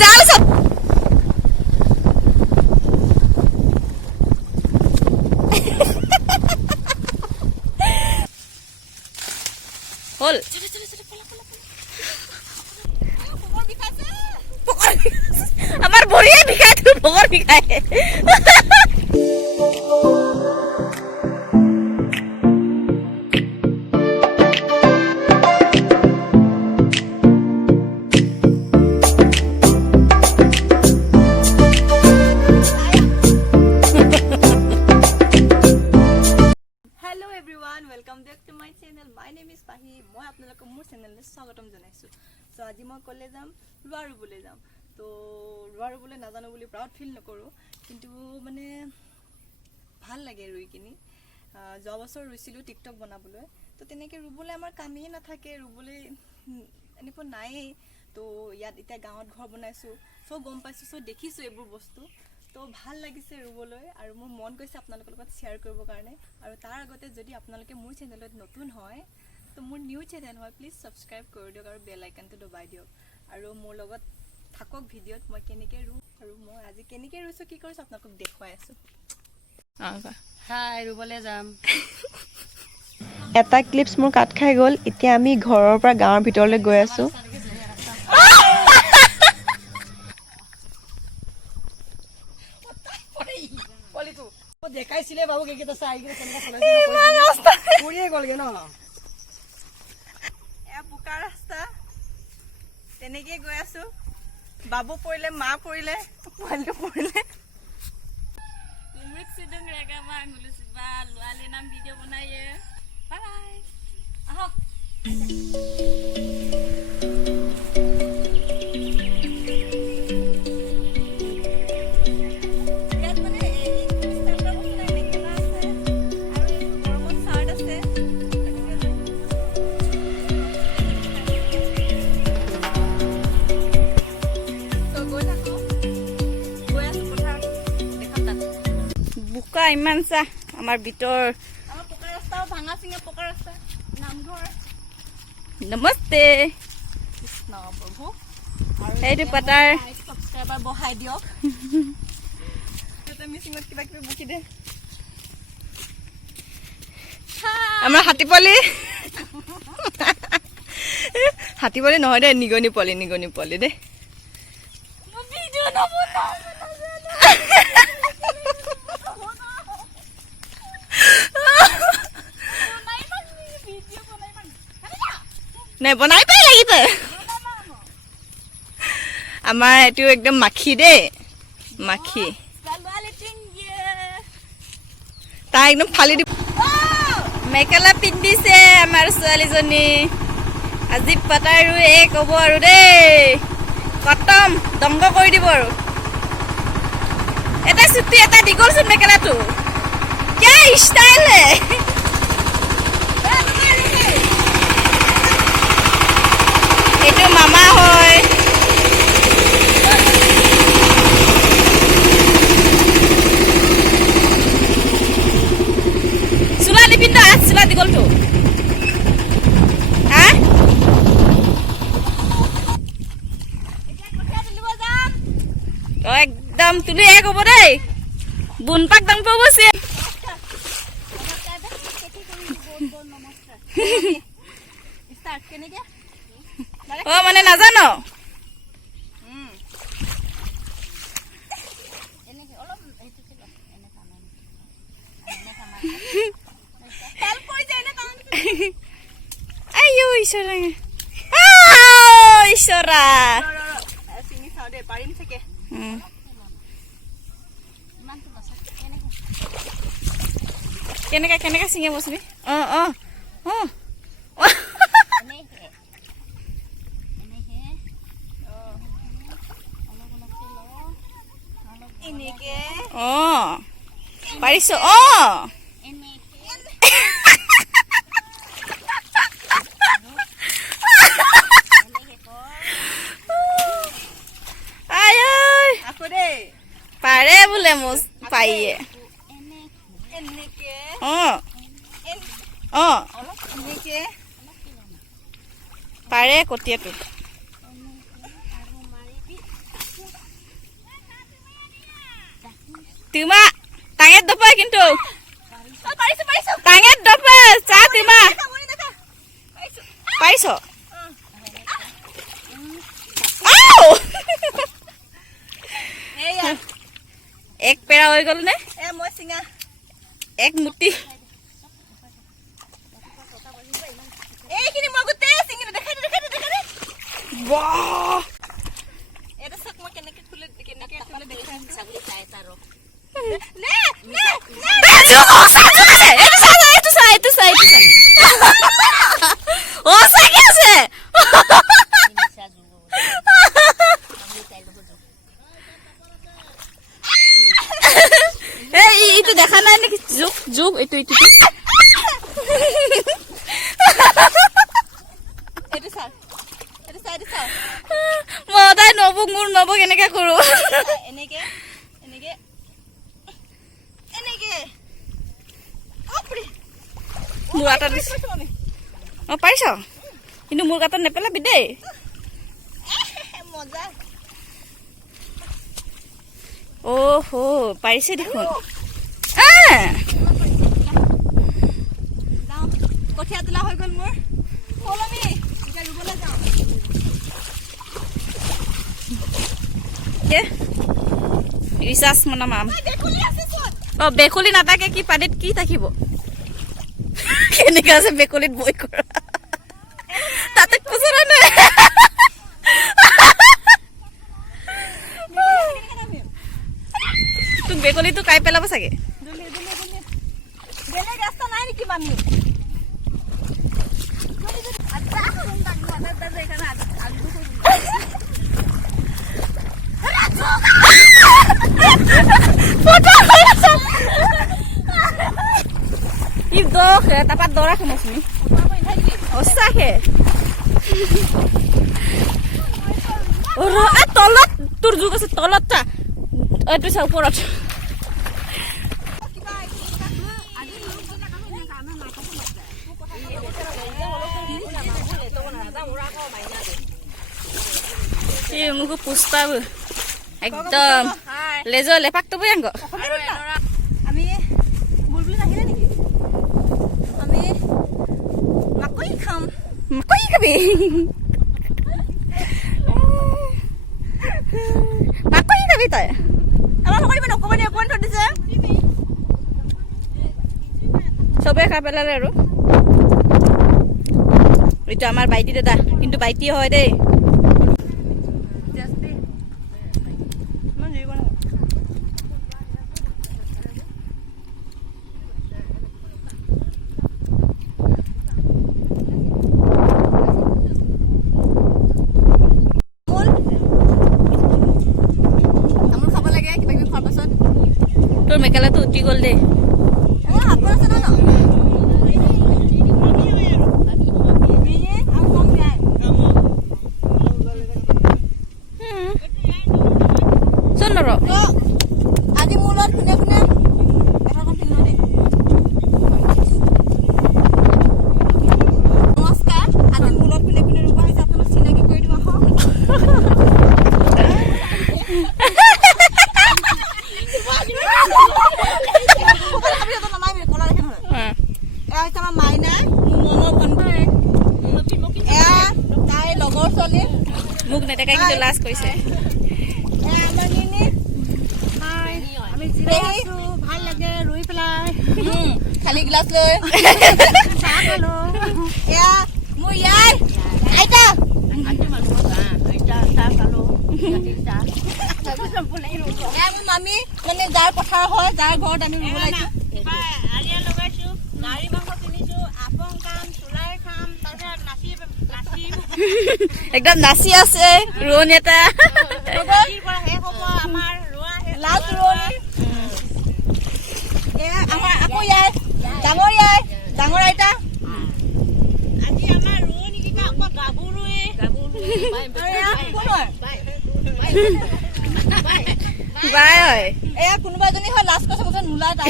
জাল সব হল আমার ভরিয়ে বিষায় তোর ভোগর বিষায় welcome back to my channel my name is Pahi मैं आपनालोक मोर चैनल स्वागतम जनाइछु सो আজি মই কলে যাম ৰুৱাৰুবলে যাম তো ৰুৱাৰুবলে নাজানো বুলি প্ৰাউড ফিল নকৰো কিন্তু মানে ভাল লাগে ৰুই কিনি যোৱা বছৰ ৰুইছিলো টিকটক বনাবলৈ তো তেনেকে ৰুবলে আমাৰ কামেই নাথাকে ৰুবলে এনেপো নাই তো ইয়াত ইটা গাঁৱত ঘৰ বনাইছো সো গম পাইছো সো দেখিছো এবোৰ বস্তু তো ভাল লাগিছে ৰুবলৈ আৰু মোৰ মন গৈছে আপোনালোকৰ লগত শেয়াৰ কৰিব কাৰণে আৰু তাৰ আগতে যদি আপোনালোকে মোৰ চেনেলত নতুন হয় তো মোৰ নিউ চেনেল হয় প্লিজ সাবস্ক্ৰাইব কৰি দিয়ক আৰু বেল আইকনটো দবাই দিয়ক আৰু মোৰ লগত থাকক ভিডিঅ'ত মই কেনেকৈ ৰু আৰু মই আজি কেনেকৈ ৰুইছো কি কৰিছো আপোনালোকক দেখুৱাই আছো হাই ৰুবলে যাম এটা ক্লিপছ মোৰ কাট খাই গ'ল এতিয়া আমি ঘৰৰ পৰা গাঁৱৰ ভিতৰলৈ গৈ আছো দেখাইছিলে বাবু কেইটা চাই কিনে কেনেকা চলাইছে পুৰিয়ে গ'লগে ন এ বুকা ৰাস্তা তেনেকৈ গৈ আছো বাবু পৰিলে মা পৰিলে পোৱালিটো পৰিলে Umrik sedang ragama ngulus ba luale nam video bonaye. Bye. Ahok. বুকা ইমান চা আমাৰ ভিতৰ আমাৰ পকা ৰাস্তা ভাঙা চিঙা পকা ৰাস্তা নামঘৰ নমস্তে কৃষ্ণ প্ৰভু এইটো পাতাৰ সাবস্ক্ৰাইবাৰ বহাই দিয়ক এটা মিছিঙত কিবা কিবি বুকি দে আমাৰ হাতী পোৱালি নহয় দে নিগনি পোৱালি দে ভিডিঅ' নবনাও নাই বনাই পাই লাগিব আমাৰ এইটো একদম মাখি দে মাখি তাই একদম ফালি দিব মেখেলা পিন্ধিছে আমাৰ ছোৱালীজনী আজি পাতাৰু এই ক'ব আৰু দেই খতম দংগ কৰি দিব আৰু এটা চুটি এটা দীঘলচোন মেখেলাটো क्या स्टाइल है এইটো মামা হয় চুলা নিপিন্ধ আজ চুলা দীঘলটো হা একদম তুলি এক হ'ব দেই বুনপাক দাং পাব চি ও মানে নাজানো আইও ঈশ্বৰা ঈশ্বৰা চিঙি চাওঁ দে পাৰিম চাগে কেনেকা চিঙে বসবি অ এনেকে পাৰিছো আকৌ দে পাৰে বোলে মোজ পাইয়ে এনেকে এনেকে পাৰে কটিয়াটো তিমা টাঙেত দপা কিন্তু টাঙেত দপা চা তিমা পাৰিছ এক পেৰা হৈ গল নে মই চিঙা এক মুঠি এইখিনি মই গোটেই চিঙি দেখাই বাহ এটা চাক মই কেনেকে খুলে দেখাই ছাগলী চাই তাৰো নে এইটো দেখা নাই নেকি জোক জোক এইটো এইটো চাক মই তাই নবুক মোৰ নবুক এনেকে কৰো এনেকে মোৰ আটা দিছ অ পাৰিছ কিন্তু মোৰ গাঁতত নেপেলাবি দেই মজা অহো পাৰিছে দেখোন যাওঁ কঠীয়া তোলা হৈ গ'ল মোৰ সলনি এতিয়া ৰুবলৈ যাওঁ ৰিচাৰ্জ মানে মাম দেখুলি আছে চোন অ বেকুলি নাথাকে কি পানীত কি থাকিব কেনেকে আছে বেকুলিত বই কৰা তাতে খুচৰা নাই তোক বেকুলিটো কাই পেলাব চাগে বেলেগ ৰাস্তা নাই নেকি মামি ই দখ তাপাত দৌৰা শুনিছিলি সঁচাকে তলত তোৰ যুগ আছে তলত চা এইটো চা ওপৰত মোকো পুষ্পাব একদম লেজৰ লেপাকটো বৈ আংগ আমি বুলবুলি নাহিলে নেকি আমি মাকৈ খাম মাকৈ খাবি মাকৈ খাবি তই আমাৰ সকলোৱে নকবানি অকণমান থৈ দিছে চবে খাই পেলালে আৰু এইটো আমাৰ বাইটি দাদা কিন্তু বাইটি হয় দেই তোৰ মেখেলাটো উঠি গ'ল দেই চোন নৰ আজি মোৰ লগত কোনে কোনে এটাখন ফিল্ম দেই নমস্কাৰ আজি মোৰ লগত কোনে কোনে ৰূপা হৈছে আপোনাক চিনাকি কৰি দিওঁ আহক আমাৰ মাইনা মোৰ মনৰ ভণ্টি এয়া তাইৰ লগৰ ছোৱালী মোক নেদেখাই কিন্তু লাজ কৰিছে এয়া আমাৰ নিনি আমি জিৰাই আছো ভাল লাগে ৰুই পেলাই খালী গিলাচ লৈ চাহ খালো এয়া মোৰ ইয়াই আইতা চাহ খালো এয়া মোৰ মামী মানে যাৰ পথাৰ হয় যাৰ ঘৰত আমি ৰুব লাগিছো আলিয়া লগাইছো গাড়ী মাংস কিনিছো আপং খাম চুলাই খাম তাৰপিছত নাচিম একদম নাচি আছে ৰোৱনী এটা আজিৰ পৰা শেষ হ'ব আমাৰ ৰোৱা লাষ্ট ৰোৱনী এয়া আমাৰ আকৌ ইয়াই ডাঙৰ আইতা আজি আমাৰ ৰোৱনী কেইটা আকৌ গাভৰুৱে আৰু এয়া কোন হয় বাই হয় এয়া কোনোবা এজনী হয় লাষ্ট কৈছে মুঠতে নোলায় তাই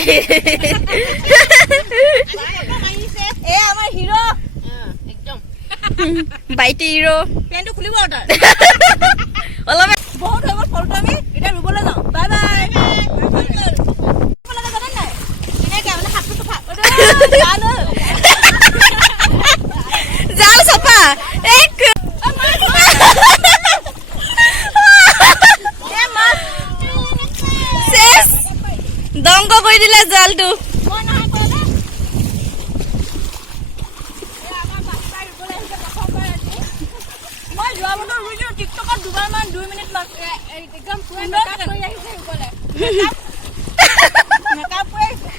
এয়া আমাৰ হিৰো একদম বাইটি হিৰো পেনটো খুলিব আৰু তাৰ অলপ বহুত হৈ গ'ল ফলটো আমি এতিয়া ৰুবলৈ যাওঁ বাই বাই জাল চফা এক শেষ দংগ কৰি দিলে জালটো মই যোৱা বছৰ ৰুইছো টিকটকত দুবাৰমান 2 মিনিট একদম পুৰা মেকআপ কৰি আহিছে ৰুবলৈ মেকআপ কৰি আহিছে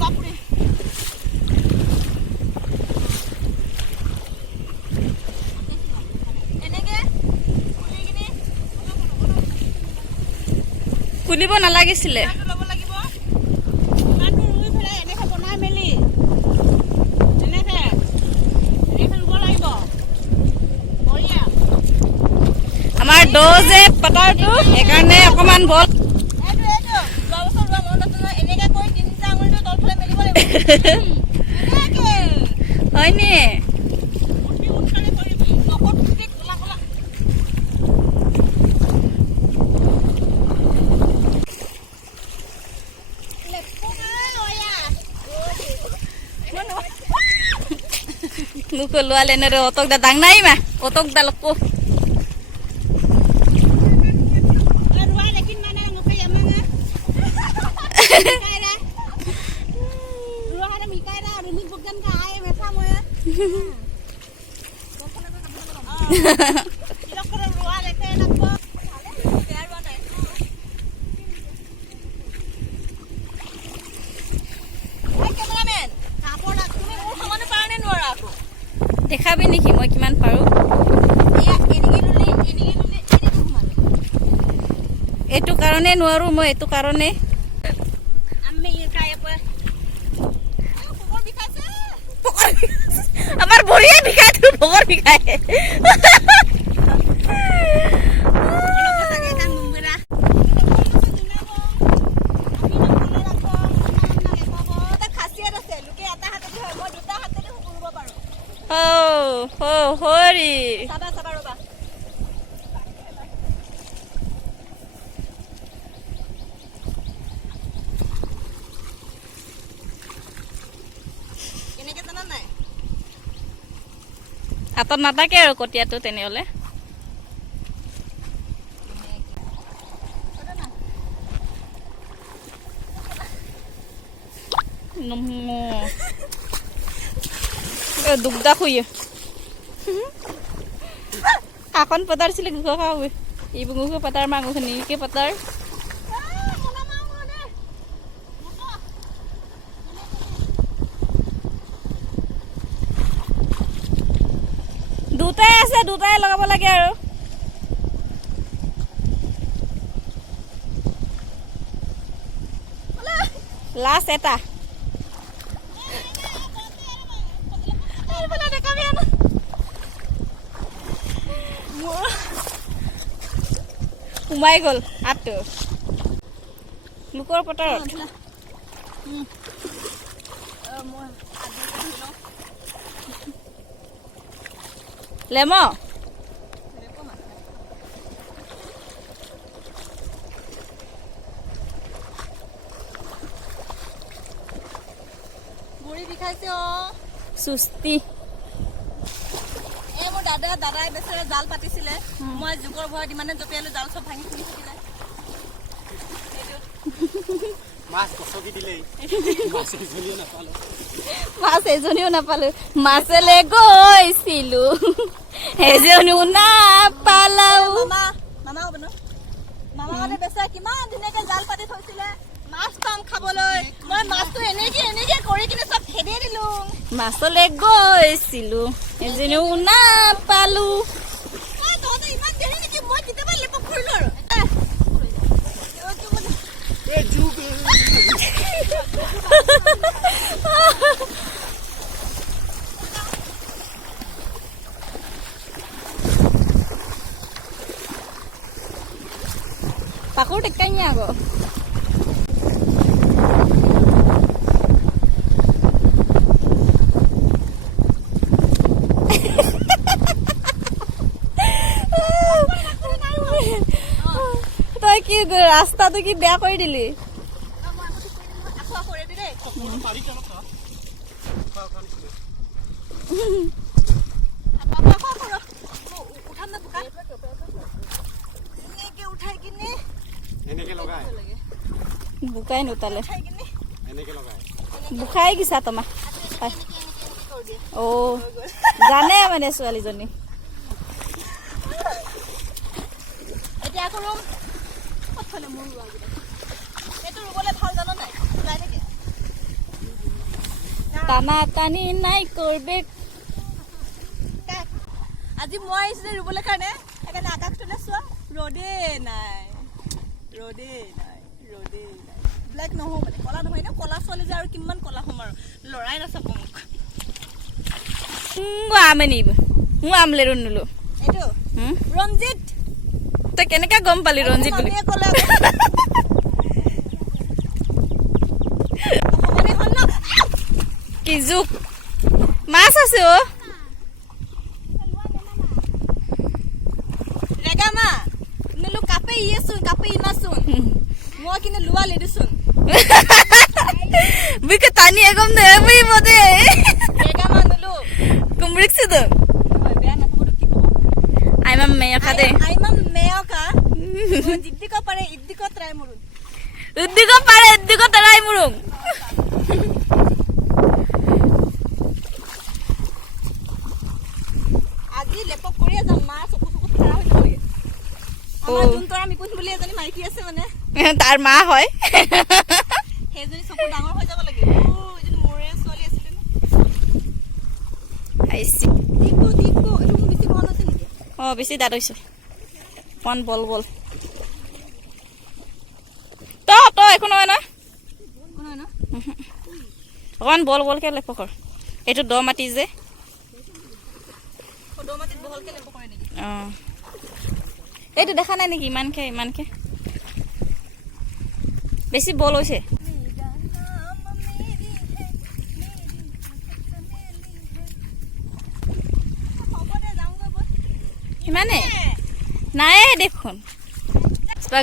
বাপৰে এনেকে খুলিব নালাগিছিলে ল'ব লাগিব ইমানটো ৰুই পেলাই এনেকৈ বনাই মেলি এনেকৈ ৰুব লাগিব বঢ়িয়া আমাৰ দ যে পথাৰটো সেইকাৰণে অকমান বল এইটো যোৱা বছৰ ৰোৱা মনত আছে নহয় এনেকে কৰি 3টা আঙুলিটো তলফালে মেলিব লাগিব এনেকে হয়নি অতি সোনকালে কৰিবি নকত উঠি ক'লা ক'লা Nguko luale na ro otok da dang nai ma otok da loko ৰুৱা দেখিন মানে নকই আমাঙা মিকাইৰা ৰুৱা হাৰে মিকাইৰা আৰু নি বগন কা আয়ে মেথা ময়া ইলকৰ ৰুৱা দেখে নাকো বেয়া ৰুৱা নাই এই কেমেৰামেন কাপোৰ ৰাখ তুমি মোৰ সমানে পাৰনে নোৱাৰা আকৌ দেখাবি নেকি মই কিমান পাৰো এয়া এনেকে ললে এনেকে ঘুমালে এইটো কাৰণে নোৱাৰো মই এইটো কাৰণে আমি কায়ে পয় খবৰ বিকাছে আমাৰ বৰিয়ে বিখাই তো ভগৰ বিখাই হৰি হাতত নাথাকে আৰু কটীয়াটো তেনেহ'লে দুগ্ধা খুই এখন পতাৰছিলে গুখা খাওঁগৈ ইবো গুখা পতাৰ মাংসখিনি কে পতাৰ দুটাই আছে দুটাই লগাব লাগে আৰু লাষ্ট এটা সোমাই গ'ল হাতটো লোকৰ পথাৰত লেম ভৰি বিষাইছে অ সুস্তি এই মোৰ দাদাই বেচেৰে জাল পাতিছিলে মই যুগৰ ভয়ত ইমানে জপিয়ালো জাল চব ভাঙি ফুৰি থাকিলে মাছ গছকি দিলে মাছ এজনীও নাপালো মাছেলে গৈছিলো এজনীও নাপালাও মামা হ'ব ন মামা মানে বেচেৰা কিমান ধুনীয়াকে জাল পাতি থৈছিলে মাছ পাম খাবলৈ মই মাছটো এনেকে কৰি কিনে চব খেদি দিলো মাছলে গৈছিলো এজনীও নাপালো তহঁতে ইমান দেৰি নেকি মই কেতিয়াবা লেপক কৰিলো আৰু pakur tekannya kok জোতাটো কি বেয়া কৰি দিলি আকৌ আকৌ ৰেডি দেই পাৰি অলপ খোৱা খোৱা নিচিনা উঠাম না বোকা এনেকে উঠাই কিনে এনেকে লগাই বোকাই নুতালে উঠাই কিনে এনেকে লগাই বোকাই গিছা তোমাক অ জানে মানে ছোৱালীজনী এতিয়া আকৌ ৰুম ক'তফালে মোৰ ৰোৱাকেইটা এইটো ৰুবলৈ ভাল জানো নাই ওলাই থাকে টানা টানি নাই কৰবে আজি মই আহিছোঁ যে ৰুবলৈ কাৰণে সেইকাৰণে আকাশটোলৈ চোৱা ৰ'দেই নাই ব্লেক নহওঁ মানে ক'লা নহয় ন ক'লা ছোৱালী যে আৰু কিমান ক'লা হ'ম আৰু লৰাই নাচাব মোক আমে নিব মোৰ আমলে ৰুনিলো এইটো ৰঞ্জিত তই কেনেকে গম পালি ৰঞ্জিত বুলি মামীয়ে ক'লে অকমানে হ'ল ন কি জোক মাছ আছে অ ৰেগা মা নিলো কাপে ইয়েচোন কাপে ইমাচোন মই কিন্তু লোৱা লেডিচোন বিকে টানি এগম দে বই মতে ৰেগা মা নিলো কুমৰিক সিদ হয় বেয়া নাপাবতো কি ক'ব আইমা মেয়া খাদে আইমা মেয়কা জিদ্দিক পাৰে ইদ্দিক ট্ৰাই মৰুন উদ্দিক পাৰে উদ্দিক তৰাই মুৰুং আজি লেপক কৰিয়ে যাম মা চকু খাৰা হৈ যাব লাগে আমাৰ যোনতৰা মিকুন বুলি এজনী মাইকী আছে মানে তাৰ মা হয় সেইজনী চকু ডাঙৰ হৈ যাব লাগে এজনী মোৰে ছোৱালী আছিলে ন আইছি দীপু এইটো বেছি ভাল হৈছে নেকি অ বেছি দাঁত হৈছে পন বল বল তো একো নহয় না কোন হয় ন অকমান বল বলকে লেপকৰ এইটো দ মাটি যে সদৌ মাটিত বহলকে লেপ কৰে নেকি অ এইটো দেখা নাই নেকি ইমানকে বেছি বল হৈছে ইমানে নাই দেখোন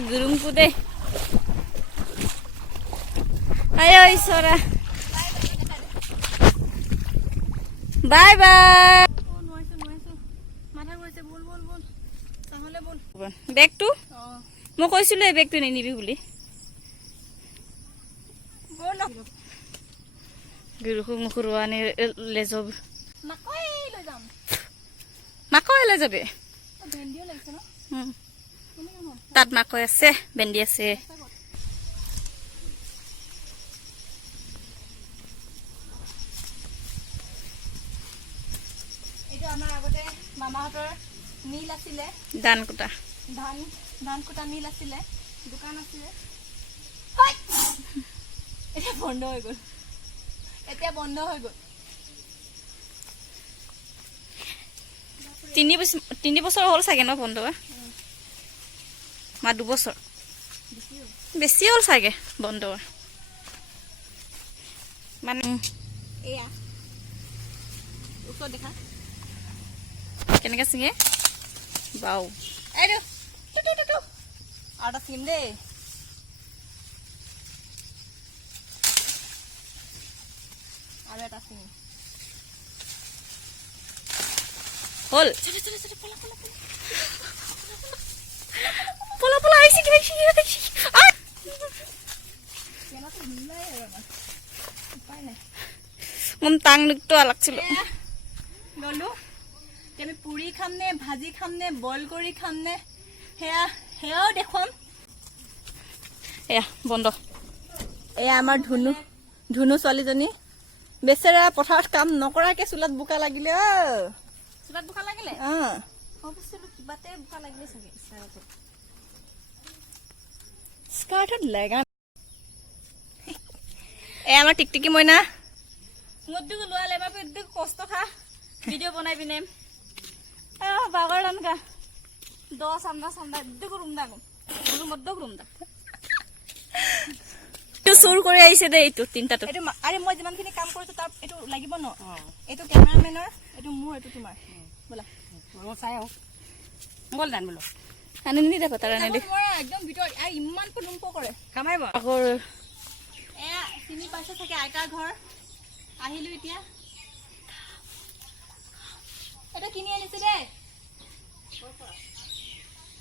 গুৰুংকু দে আয় ঈশ্বৰা বাই বাই নোৱাৰিছো মাথা গৈছে বল চাহলে বল বেগটো মই কৈছিলো এই বেগটো নিনিবি বুলি বল গুৰুকু মুখ ৰোৱানি লৈ যাব মাকৈ লৈ যাম মাকৈ লৈ যাবি ভেন্দিও লাগিছে ন তাত মাকৈ আছে ভেন্দি আছে এইটো আমাৰ আগতে মামাহঁতৰ মিল আছিলে ধান কুটা ধান কুটা মিল আছিলে দোকান আছিলে এতিয়া বন্ধ হৈ গ'ল 3 বছৰ হ'ল চাগে ন বন্ধ মা 2 বছৰ বেছি হ'ল চাগে বন্ধ মানে এয়া ওচৰত দেখা কেনেকে চিঙে বাও এইটো আৰু এটা চিম দেই আৰু এটা চিম হ'ল পলা পলা আইছি কি মন টাং নুকটো লাগছিল ললো আমি পুৰি খাম নে ভাজি খাম নে বইল কৰি খাম নে সেয়াও দেখুৱাম এয়া বন্ধ এয়া আমাৰ ধুনু ছোৱালীজনী বেচেৰা পথাৰত কাম নকৰাকে চুলাত বোকা লাগিলে চুলাত বোকা লাগিলে ভাবিছিলো কিবাতে বোকা লাগিলে চাগে স্কাৰ্টত লাগা এয়া আমাৰ টিকটিকি মইনা মুদ্দুক লোৱালে এবাৰ পিদ্দুক কষ্ট খা ভিডিঅ' বনাই পিনে বাগৰ ৰানকা দ চান্দা ইদ্দুক ৰুম দা মদ্দুক ৰুম দা চুৰ কৰি আহিছে দেই এইটো তিনটাটো এইটো আৰে মই যিমানখিনি কাম কৰিছো তাৰ এইটো লাগিব ন এইটো কেমেৰামেনৰ এইটো মোৰ এইটো তোমাৰ বলা চাই আহো বল দান বোলো আনি নি দেখো তাৰ আনি দে একদম ভিতৰত ইমান পদুম্প কৰে কামাৰিব আকৌ এয়া চিনি পাইছে চাগে আইতাৰ ঘৰ আহিলো এতিয়া এটা কিনি আনিছে দেই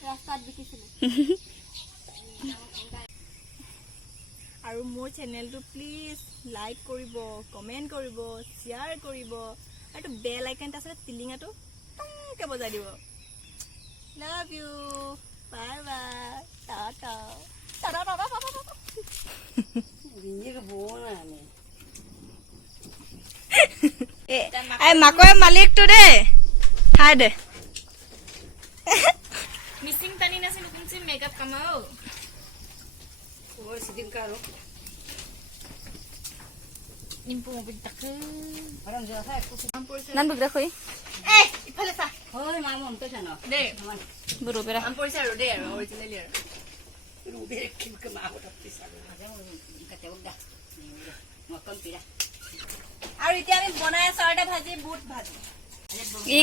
ৰাস্তাত বিকিছিলো আৰু মোৰ চেনেলটো প্লিজ লাইক কৰিব কমেণ্ট কৰিব শ্বেয়াৰ কৰিব আৰু বেল আইকন আছে টিলিঙাটো টংকে বজাই দিব love you bye bye Tata Tata Tata Tata এই মাকৈ মালিকটো দেই হাই দে মিচিং টানি নাছিল কোনচি মেকআপ কামাও নিম্পু মবিল তাকে নান বুক দেখো এই ইফালে চা দেই বুঢ়ো পেৰা আম পৰিছে আৰু দেই আৰু অৰিজিনেলি আৰু আৰু এতিয়া আমি বনাই আছো আৰু এটা ভাজি বুট ভাজি ই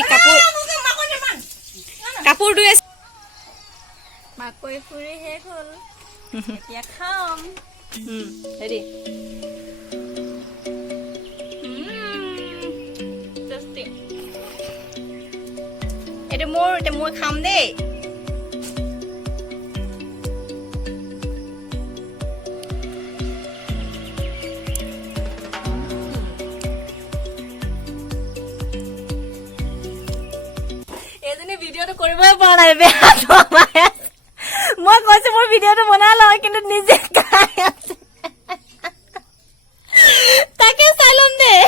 কাপোৰ ধুই আছে মাকৈ ফুৰি শেষ হ'ল এতিয়া খাম হেৰি এইটো মোৰ এতিয়া মই খাম দেই এইজনী ভিডিঅ'টো কৰিবই পৰা নাই বেয়া মই কৈছো মোৰ ভিডিঅ'টো বনাই লওঁ কিন্তু নিজে খাই আছে তাকে চাই ল'ম দেই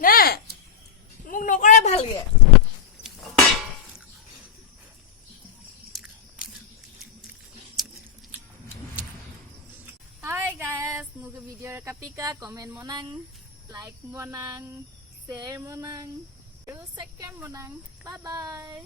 নে মোক নকৰে ভালকে Hai guys, muka video kapika, komen monang, like monang, share monang, subscribe monang. Bye bye.